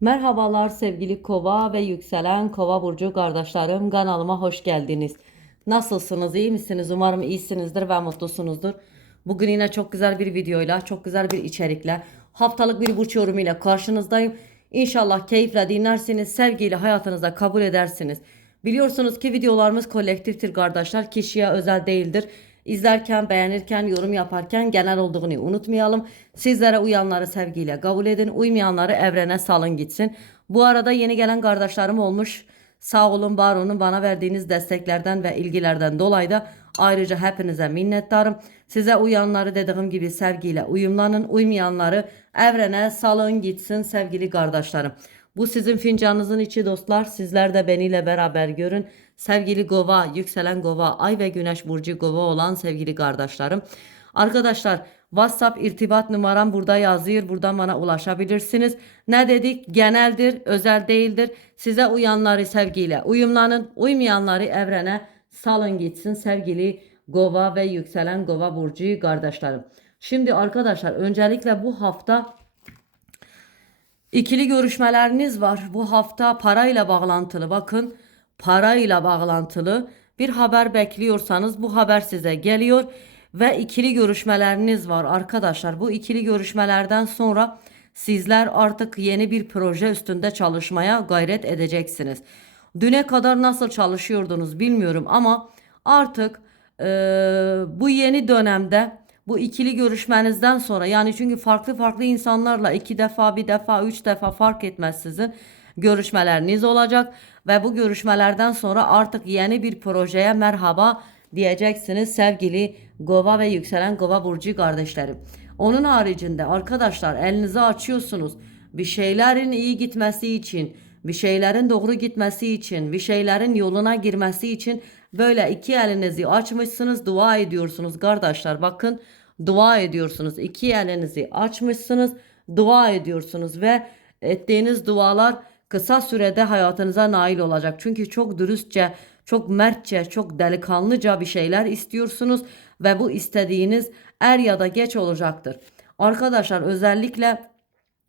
Merhabalar sevgili Kova ve yükselen Kova burcu kardeşlerim kanalıma hoş geldiniz. Nasılsınız iyi misiniz umarım iyisinizdir ve mutlusunuzdur. Bugün yine çok güzel bir videoyla çok güzel bir içerikle haftalık bir burç yorumuyla karşınızdayım. İnşallah keyifle dinlersiniz sevgiyle hayatınızda kabul edersiniz. Biliyorsunuz ki videolarımız kolektiftir kardeşler kişiye özel değildir. İzlerken, beğenirken, yorum yaparken genel olduğunu unutmayalım. Sizlere uyanları sevgiyle kabul edin. Uymayanları evrene salın gitsin. Bu arada yeni gelen kardeşlerim olmuş. Sağ olun, var olun bana verdiğiniz desteklerden ve ilgilerden dolayı da ayrıca hepinize minnettarım. Size uyanları dediğim gibi sevgiyle uyumlanın. Uymayanları evrene salın gitsin sevgili kardeşlerim. Bu sizin fincanınızın içi dostlar. Sizler de beniyle beraber görün. Sevgili Gova, yükselen Gova, Ay ve Güneş burcu Gova olan sevgili kardeşlerim. Arkadaşlar WhatsApp irtibat numaram burada yazıyor. Buradan bana ulaşabilirsiniz. Ne dedik? Geneldir, özel değildir. Size uyanları sevgiyle uyumlanın. Uymayanları evrene salın gitsin sevgili Gova ve yükselen Gova burcu kardeşlerim. Şimdi arkadaşlar öncelikle bu hafta İkili görüşmeleriniz var. Bu hafta parayla bağlantılı. Bakın parayla bağlantılı bir haber bekliyorsanız bu haber size geliyor ve ikili görüşmeleriniz var arkadaşlar. Bu ikili görüşmelerden sonra sizler artık yeni bir proje üstünde çalışmaya gayret edeceksiniz. Düne kadar nasıl çalışıyordunuz bilmiyorum ama artık eee, bu yeni dönemde bu ikili görüşmenizden sonra yani çünkü farklı farklı insanlarla iki defa bir defa üç defa fark etmez sizin görüşmeleriniz olacak ve bu görüşmelerden sonra artık yeni bir projeye merhaba diyeceksiniz sevgili Gova ve yükselen Gova burcu kardeşlerim. Onun haricinde arkadaşlar elinizi açıyorsunuz bir şeylerin iyi gitmesi için bir şeylerin doğru gitmesi için, bir şeylerin yoluna girmesi için böyle iki elinizi açmışsınız, dua ediyorsunuz kardeşler. Bakın dua ediyorsunuz. İki elinizi açmışsınız, dua ediyorsunuz ve ettiğiniz dualar kısa sürede hayatınıza nail olacak. Çünkü çok dürüstçe, çok mertçe, çok delikanlıca bir şeyler istiyorsunuz ve bu istediğiniz er ya da geç olacaktır. Arkadaşlar özellikle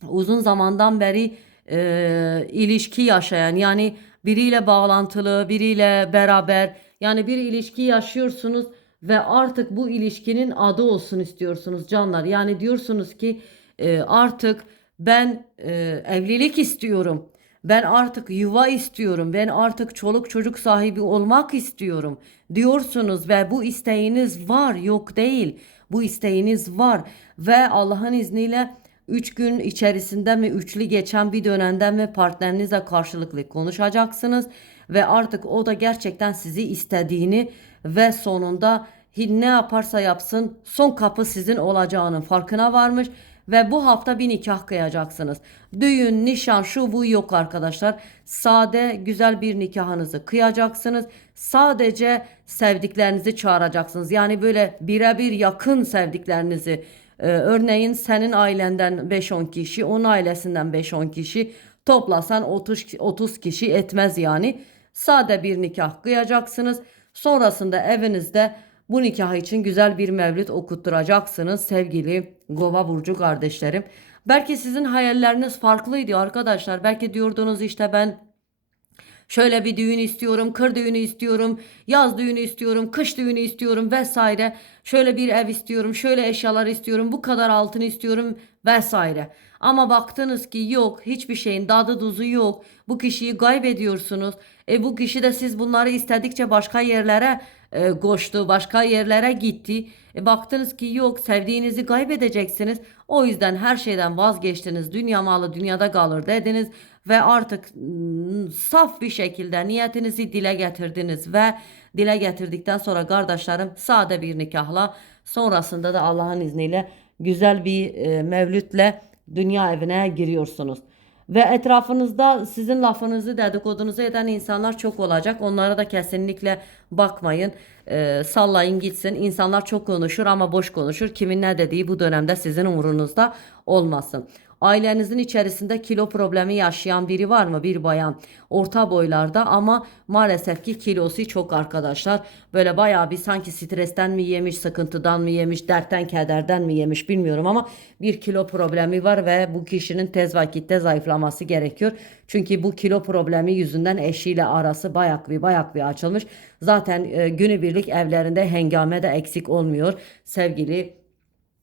uzun zamandan beri e, ilişki yaşayan yani biriyle bağlantılı, biriyle beraber yani bir ilişki yaşıyorsunuz ve artık bu ilişkinin adı olsun istiyorsunuz canlar. Yani diyorsunuz ki e, artık ben e, evlilik istiyorum. Ben artık yuva istiyorum. Ben artık çoluk çocuk sahibi olmak istiyorum diyorsunuz ve bu isteğiniz var, yok değil. Bu isteğiniz var ve Allah'ın izniyle 3 gün içerisinde mi üçlü geçen bir dönemde mi partnerinizle karşılıklı konuşacaksınız ve artık o da gerçekten sizi istediğini ve sonunda ne yaparsa yapsın son kapı sizin olacağının farkına varmış ve bu hafta bir nikah kıyacaksınız. Düğün, nişan, şu bu yok arkadaşlar. Sade güzel bir nikahınızı kıyacaksınız. Sadece sevdiklerinizi çağıracaksınız. Yani böyle birebir yakın sevdiklerinizi ee, örneğin senin ailenden 5-10 kişi, onun ailesinden 5-10 kişi toplasan 30 30 kişi etmez yani. Sade bir nikah kıyacaksınız. Sonrasında evinizde bu nikah için güzel bir mevlüt okutturacaksınız sevgili Gova burcu kardeşlerim. Belki sizin hayalleriniz farklıydı arkadaşlar. Belki diyordunuz işte ben Şöyle bir düğün istiyorum, kır düğünü istiyorum, yaz düğünü istiyorum, kış düğünü istiyorum vesaire. Şöyle bir ev istiyorum, şöyle eşyalar istiyorum, bu kadar altın istiyorum vesaire. Ama baktınız ki yok, hiçbir şeyin dadı duzu yok. Bu kişiyi kaybediyorsunuz. E bu kişi de siz bunları istedikçe başka yerlere e, koştu, başka yerlere gitti. E, baktınız ki yok, sevdiğinizi kaybedeceksiniz. O yüzden her şeyden vazgeçtiniz. Dünya malı dünyada kalır dediniz ve artık mm, saf bir şekilde niyetinizi dile getirdiniz ve dile getirdikten sonra kardeşlerim sade bir nikahla sonrasında da Allah'ın izniyle güzel bir e, mevlütle dünya evine giriyorsunuz. Ve etrafınızda sizin lafınızı dedikodunuzu eden insanlar çok olacak. Onlara da kesinlikle bakmayın. Ee, sallayın gitsin. İnsanlar çok konuşur ama boş konuşur. Kimin ne dediği bu dönemde sizin umurunuzda olmasın. Ailenizin içerisinde kilo problemi yaşayan biri var mı? Bir bayan orta boylarda ama maalesef ki kilosu çok arkadaşlar. Böyle bayağı bir sanki stresten mi yemiş, sıkıntıdan mı yemiş, dertten kederden mi yemiş bilmiyorum ama bir kilo problemi var ve bu kişinin tez vakitte zayıflaması gerekiyor. Çünkü bu kilo problemi yüzünden eşiyle arası bayak bir bayak bir açılmış. Zaten e, günübirlik evlerinde hengame de eksik olmuyor sevgili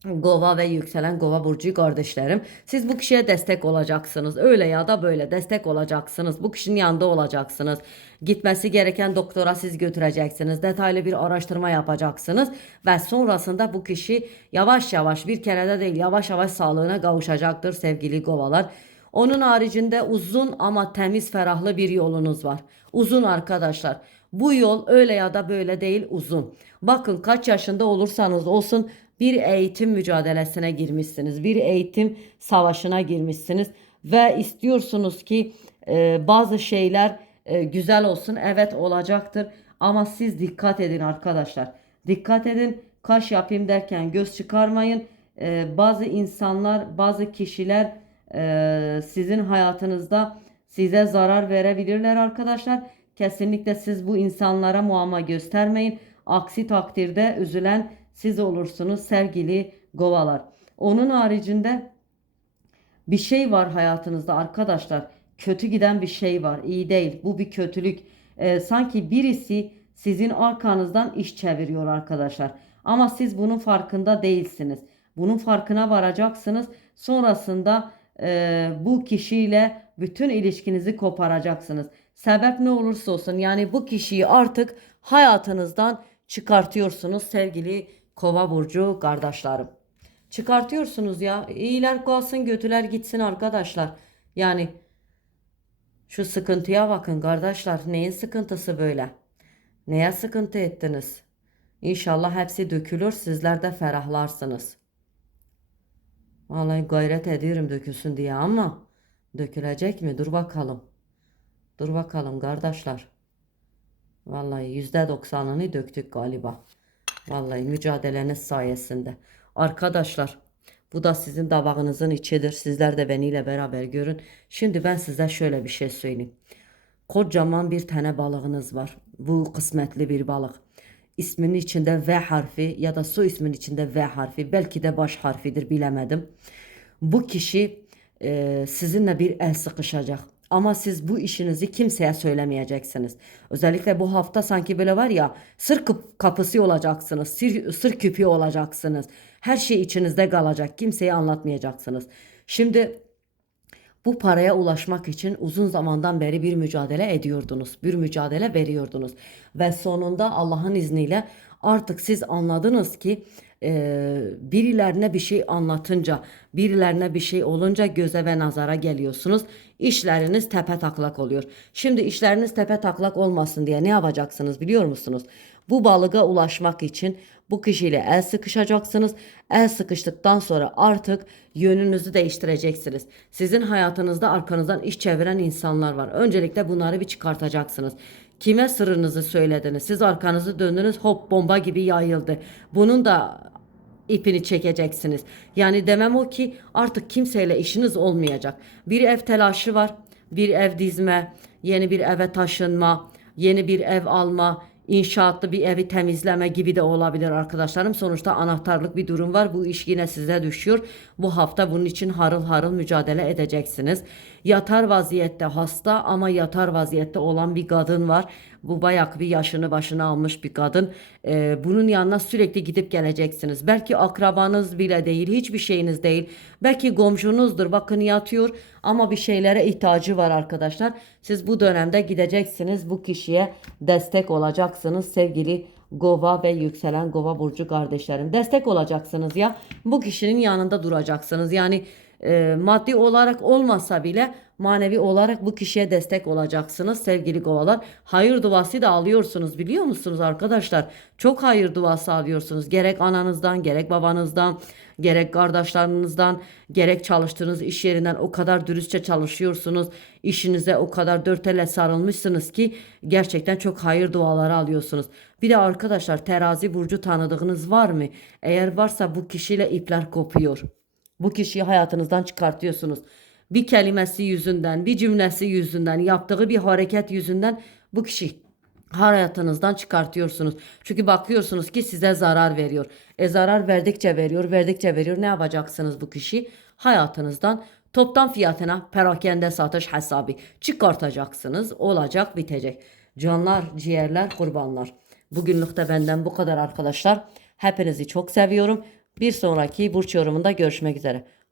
Gova ve yükselen Gova burcu kardeşlerim. Siz bu kişiye destek olacaksınız. Öyle ya da böyle destek olacaksınız. Bu kişinin yanında olacaksınız. Gitmesi gereken doktora siz götüreceksiniz. Detaylı bir araştırma yapacaksınız ve sonrasında bu kişi yavaş yavaş bir kerede değil yavaş yavaş sağlığına kavuşacaktır sevgili Govalar. Onun haricinde uzun ama temiz ferahlı bir yolunuz var. Uzun arkadaşlar. Bu yol öyle ya da böyle değil uzun. Bakın kaç yaşında olursanız olsun bir eğitim mücadelesine girmişsiniz. Bir eğitim savaşına girmişsiniz ve istiyorsunuz ki e, bazı şeyler e, güzel olsun. Evet olacaktır ama siz dikkat edin arkadaşlar. Dikkat edin. Kaş yapayım derken göz çıkarmayın. E, bazı insanlar, bazı kişiler e, sizin hayatınızda size zarar verebilirler arkadaşlar. Kesinlikle siz bu insanlara muamma göstermeyin. Aksi takdirde üzülen siz olursunuz sevgili govalar. Onun haricinde bir şey var hayatınızda arkadaşlar. Kötü giden bir şey var. İyi değil. Bu bir kötülük. Ee, sanki birisi sizin arkanızdan iş çeviriyor arkadaşlar. Ama siz bunun farkında değilsiniz. Bunun farkına varacaksınız. Sonrasında e, bu kişiyle bütün ilişkinizi koparacaksınız. Sebep ne olursa olsun yani bu kişiyi artık hayatınızdan çıkartıyorsunuz sevgili Kova burcu kardeşlerim. Çıkartıyorsunuz ya. İyiler kalsın, kötüler gitsin arkadaşlar. Yani şu sıkıntıya bakın kardeşler. Neyin sıkıntısı böyle? Neye sıkıntı ettiniz? İnşallah hepsi dökülür, sizler de ferahlarsınız. Vallahi gayret ediyorum dökülsün diye ama dökülecek mi? Dur bakalım. Dur bakalım kardeşler. Vallahi yüzde doksanını döktük galiba. Vallahi mücadeleniz sayesinde. Arkadaşlar bu da sizin davağınızın içidir. Sizler de beniyle beraber görün. Şimdi ben size şöyle bir şey söyleyeyim. Kocaman bir tane balığınız var. Bu kısmetli bir balık. İsminin içinde V harfi ya da soy isminin içinde V harfi. Belki de baş harfidir bilemedim. Bu kişi e, sizinle bir el sıkışacak. Ama siz bu işinizi kimseye söylemeyeceksiniz. Özellikle bu hafta sanki böyle var ya sır kapısı olacaksınız. Sır, sır küpü olacaksınız. Her şey içinizde kalacak. Kimseye anlatmayacaksınız. Şimdi bu paraya ulaşmak için uzun zamandan beri bir mücadele ediyordunuz. Bir mücadele veriyordunuz. Ve sonunda Allah'ın izniyle artık siz anladınız ki e, birilerine bir şey anlatınca, birilerine bir şey olunca göze ve nazara geliyorsunuz. İşleriniz tepe taklak oluyor. Şimdi işleriniz tepe taklak olmasın diye ne yapacaksınız biliyor musunuz? Bu balığa ulaşmak için bu kişiyle el sıkışacaksınız. El sıkıştıktan sonra artık yönünüzü değiştireceksiniz. Sizin hayatınızda arkanızdan iş çeviren insanlar var. Öncelikle bunları bir çıkartacaksınız. Kime sırrınızı söylediniz? Siz arkanızı döndünüz hop bomba gibi yayıldı. Bunun da ipini çekeceksiniz. Yani demem o ki artık kimseyle işiniz olmayacak. Bir ev telaşı var, bir ev dizme, yeni bir eve taşınma, yeni bir ev alma, inşaatlı bir evi temizleme gibi de olabilir arkadaşlarım. Sonuçta anahtarlık bir durum var. Bu iş yine size düşüyor. Bu hafta bunun için harıl harıl mücadele edeceksiniz. Yatar vaziyette hasta ama yatar vaziyette olan bir kadın var. Bu bayak bir yaşını başına almış bir kadın. Ee, bunun yanına sürekli gidip geleceksiniz. Belki akrabanız bile değil, hiçbir şeyiniz değil. Belki komşunuzdur. Bakın yatıyor ama bir şeylere ihtiyacı var arkadaşlar. Siz bu dönemde gideceksiniz. Bu kişiye destek olacaksınız sevgili Gova ve yükselen Gova burcu kardeşlerim. Destek olacaksınız ya. Bu kişinin yanında duracaksınız. Yani e, maddi olarak olmasa bile manevi olarak bu kişiye destek olacaksınız sevgili kovalar. Hayır duası da alıyorsunuz biliyor musunuz arkadaşlar? Çok hayır duası alıyorsunuz. Gerek ananızdan, gerek babanızdan, gerek kardeşlerinizden, gerek çalıştığınız iş yerinden o kadar dürüstçe çalışıyorsunuz. İşinize o kadar dört elle sarılmışsınız ki gerçekten çok hayır duaları alıyorsunuz. Bir de arkadaşlar terazi burcu tanıdığınız var mı? Eğer varsa bu kişiyle ipler kopuyor. Bu kişiyi hayatınızdan çıkartıyorsunuz. Bir kelimesi yüzünden, bir cümlesi yüzünden, yaptığı bir hareket yüzünden bu kişi hayatınızdan çıkartıyorsunuz. Çünkü bakıyorsunuz ki size zarar veriyor. E zarar verdikçe veriyor, verdikçe veriyor. Ne yapacaksınız bu kişi? Hayatınızdan toptan fiyatına perakende satış hesabı çıkartacaksınız. Olacak, bitecek. Canlar, ciğerler, kurbanlar. Bugünlük de benden bu kadar arkadaşlar. Hepinizi çok seviyorum. Bir sonraki burç yorumunda görüşmek üzere.